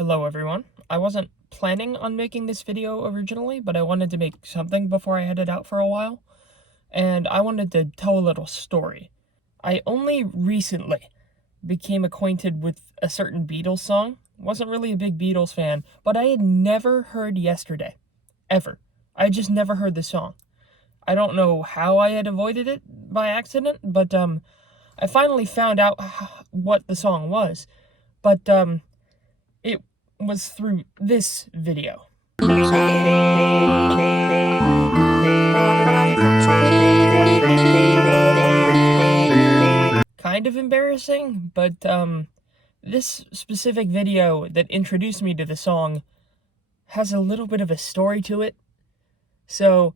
Hello everyone. I wasn't planning on making this video originally, but I wanted to make something before I headed out for a while, and I wanted to tell a little story. I only recently became acquainted with a certain Beatles song. Wasn't really a big Beatles fan, but I had never heard Yesterday. Ever. I just never heard the song. I don't know how I had avoided it by accident, but I finally found out what the song was. But it was through this video. Kind of embarrassing, but this specific video that introduced me to the song has a little bit of a story to it. So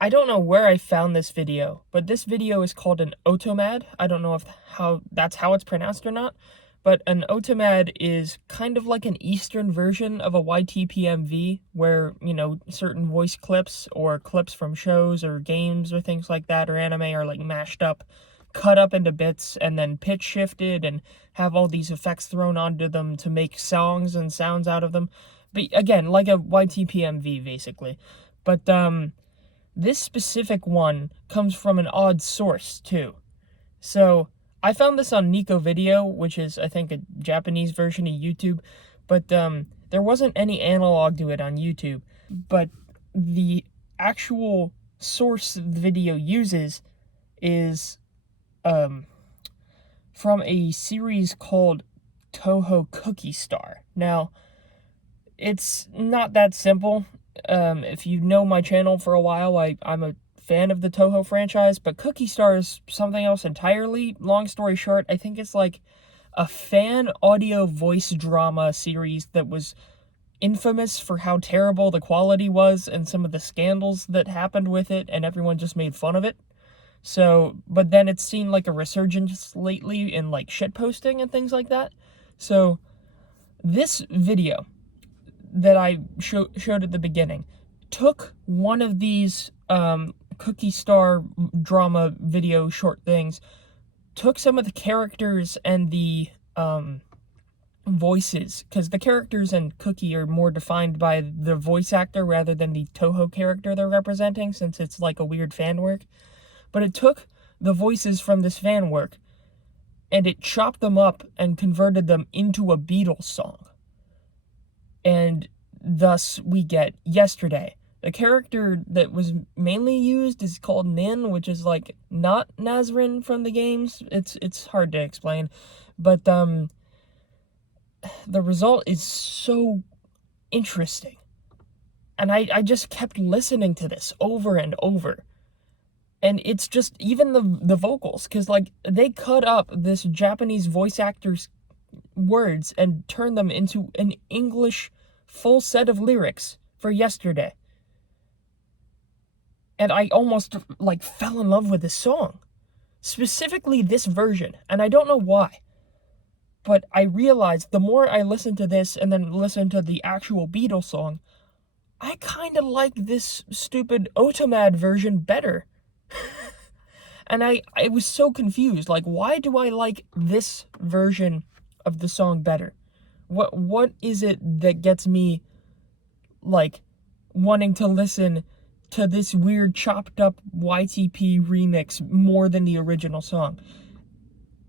I don't know where I found this video, but this video is called an Otomad. I don't know if that's how it's pronounced or not. But an Otomad is kind of like an Eastern version of a YTPMV, where, certain voice clips or clips from shows or games or things like that or anime are like mashed up, cut up into bits, and then pitch shifted and have all these effects thrown onto them to make songs and sounds out of them. But again, like a YTPMV basically. But this specific one comes from an odd source too. So I found this on Nico Video, which is, I think, a Japanese version of YouTube, but there wasn't any analog to it on YouTube. But the actual source the video uses is from a series called Touhou Cookie Star. Now, it's not that simple. If you know my channel for a while, I'm a fan of the Touhou franchise, but Cookie Star is something else entirely. Long story short, I think it's like a fan audio voice drama series that was infamous for how terrible the quality was and some of the scandals that happened with it, and everyone just made fun of it. So, but then it's seen like a resurgence lately in like shitposting and things like that. So this video that I showed at the beginning took one of these Cookie Star drama video short things, took some of the characters and the voices, because the characters in Cookie are more defined by the voice actor rather than the Touhou character they're representing, since it's like a weird fan work. But it took the voices from this fan work and it chopped them up and converted them into a Beatles song. And thus we get Yesterday. The character that was mainly used is called Nin, which is like not Nazrin from the games. It's hard to explain, but the result is so interesting. And I just kept listening to this over and over. And it's just, even the vocals, because like they cut up this Japanese voice actor's words and turned them into an English full set of lyrics for Yesterday. And I almost like fell in love with this song, specifically this version, and I don't know why. But I realized the more I listened to this and then listened to the actual Beatles song, I kind of like this stupid Otomad version better. And I was so confused, like, why do I like this version of the song better? What is it that gets me, like, wanting to listen to this weird chopped up YTP remix more than the original song?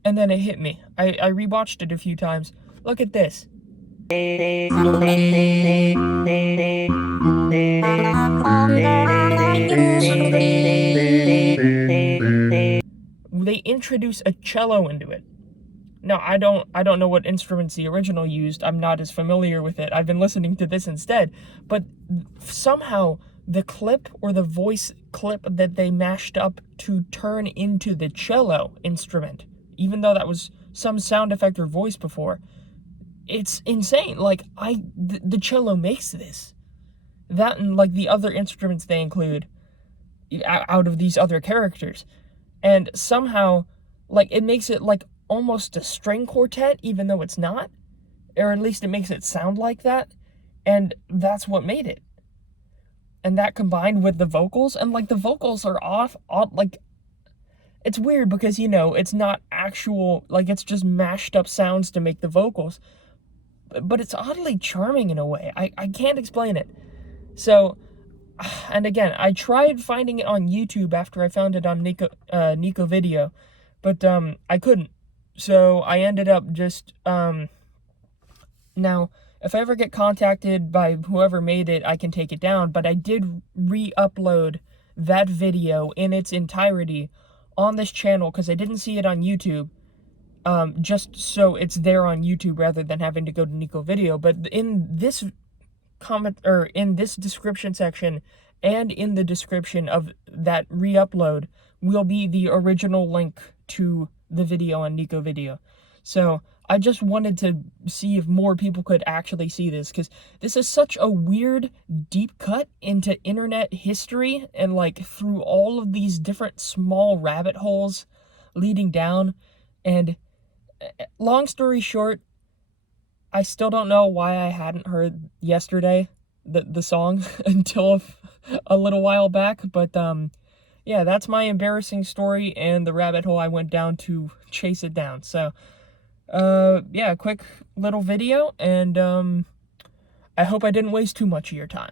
And then it hit me. I rewatched it a few times. Look at this. They introduce a cello into it. Now, I don't know what instruments the original used. I'm not as familiar with it. I've been listening to this instead. But somehow the clip or the voice clip that they mashed up to turn into the cello instrument, even though that was some sound effect or voice before, it's insane. Like, the cello makes this. That and like the other instruments they include out of these other characters. And somehow, like, it makes it like almost a string quartet, even though it's not. Or at least it makes it sound like that. And that's what made it. And that combined with the vocals, and like the vocals are off like, it's weird because, it's not actual, like, it's just mashed up sounds to make the vocals. but it's oddly charming in a way. I can't explain it. So, and again, I tried finding it on YouTube after I found it on Nico Video, but I couldn't. So I ended up just now, if I ever get contacted by whoever made it, I can take it down, but I did re-upload that video in its entirety on this channel because I didn't see it on YouTube, just so it's there on YouTube rather than having to go to Nico Video. But in this comment, or in this description section and in the description of that re-upload will be the original link to the video on Nico Video. So I just wanted to see if more people could actually see this, because this is such a weird deep cut into internet history and like through all of these different small rabbit holes leading down. And long story short, I still don't know why I hadn't heard Yesterday, the song, until a little while back, but yeah, that's my embarrassing story and the rabbit hole I went down to chase it down. So yeah, quick little video, and I hope I didn't waste too much of your time.